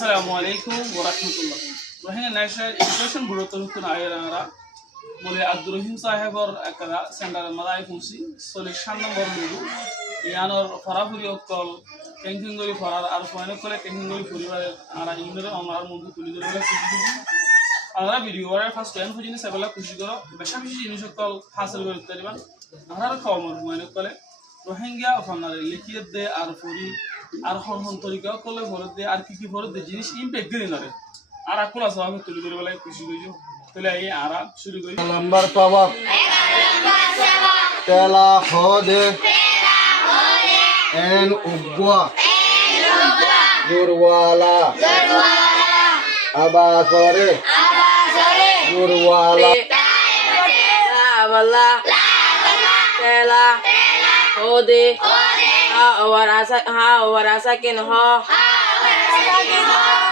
Assalamualaikum warahmatullahi Rohingya National Education Bureau tulukun ayarara mole Abdurrahim sahebor ekara center madai funsi solution number lugu yanor farafuri okol kenkingori farar ar point kole kenkingori puribar ara inore amar mundu tuli dore আমরা ভিডিওর first time খুঁজিনি সেবেলা খুশি করো বেশি বেশি জিনিস সকল হাসিল করতে পারবেন আমরা কমর মনে করে রোহিঙ্গা ফানারে লিখিয়ে দে আর পরি আর হন তরিকা করলে ভরত দে আর কি ভরত দে জিনিস ইমপ্যাক্ট দিন না আর আকল আছে আমি তুলি করে বলে খুশি কইছো তাহলে এই আর শুরু করি নাম্বার পাওয়া তেলা খদে N উগwa জুরওয়ালা আবাসরে Nurwala Wala Tela Hode Ha warasa kin ho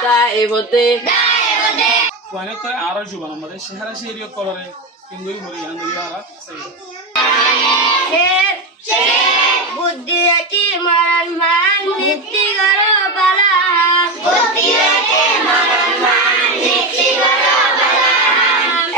Da evote Kuane kore aro juban amade shehara shehriyo kolore kingoi hori andri ara sai Buddhi ati maran man niti garo bala Buddhi ati maran man niti garo bala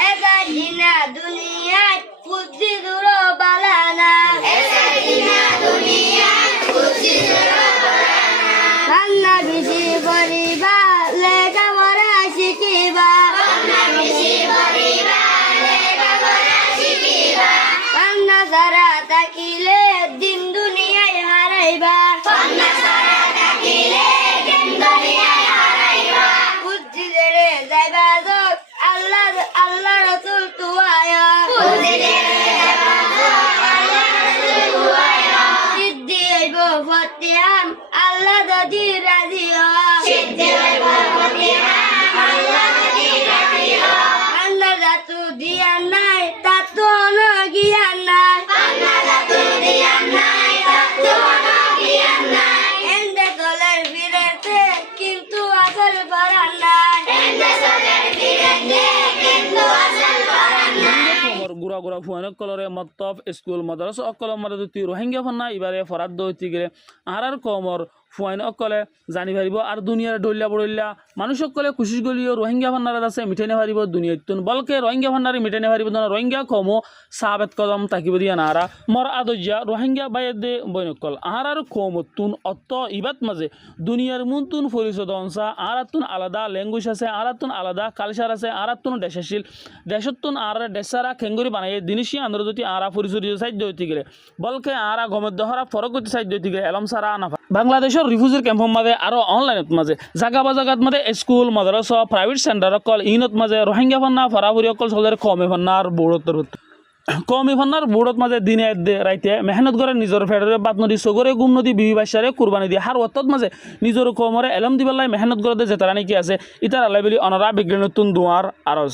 Esa dina dunia buddhi duro bala na Esa dina dunia buddhi duro bala na Kanna bishi boriba lega mara shikiba Kanna bishi boriba lega mara shikiba Kanna sara takile din duniyaয় হারাইবা কন্যা সারা থাকিলে দিন দুনিয়ায় হারাইবা বুদ্ধি দেরে যাইবা যোগ আল্লাহ রাসূল তুয়ায়া বুদ্ধি দেরে যাইবা যোগ আল্লাহ রাসূল তুয়ায়া সিদ্ধি হইব ফতিহাম আল্লাহ যদি রাজি হয় সিদ্ধি হইব ফতিহাম আল্লাহ যদি রাজি হয় আল্লাহ জাতু দিয়া নাই তাতু অনগিয়ান নাই আল্লাহ জাতু দিয়া নাই কিন্তু আসল পারান নাই গুড়া গুড়া ফুয়ানে কলরে মতফ স্কুল মাদ্রাসা অকল মাদে তি রোহিঙ্গা ফন্না ইবারে ফরাদ দইতি গেলে আরার কমর ফুয়াইন অকলে জানি পারিব আর দুনিয়ার ডলিয়া বড়িয়া মানুষ অকলে খুশি গলিও রোহিঙ্গা ফন্নার আছে মিঠাইনে পারিব দুনিয়াতুন বলকে রোহিঙ্গা ফন্নারে মিঠাইনে পারিব না রোহিঙ্গা কমো সাবেত কদম তাকিব দিয়া নারা মর আদজ্জা রোহিঙ্গা বাইদে বইনকল আহার কমতুন অত ইবাত মাঝে দুনিয়ার মুনতুন পরিষদ অংশা আরাতুন আলাদা ল্যাঙ্গুয়েজ আছে আরাতুন আলাদা কালচার আছে আরাতুন দেশশীল দেশতুন আর দেশারা খেঙ্গুরি বানাই দিনিশি আন্দর যদি আরা পরিচয় সাহায্য হইতে গেলে বলকে আরা গমের দহরা ফরক হইতে সাহায্য হইতে গেলে এলম সারা না বাংলাদেশের রিফিউজির ক্যাম্পর মাঝে আরো অনলাইনত মাঝে জায়গা বা জায়গাত মাঝে স্কুল মাদ্রাসা প্রাইভেট সেন্টার অকল ইনত মাঝে রোহিঙ্গা ফান্না ফরাফুরি অকল সদের কমে ফান্নার বৌড়তর কমি ফান্নার বৌড়ত মাঝে দিনে রাইতে মেহনত করে নিজের ফেডারে বাত নদী সগরে গুম নদী বিবি বাসারে কুরবানি দিয়ে হার অতত মাঝে নিজের কমরে এলম দিবাল্লাই মেহনত করে যে তারা নাকি আছে ইতার আল্লাহ বলি অনরা বিজ্ঞান নতুন দুয়ার আরজ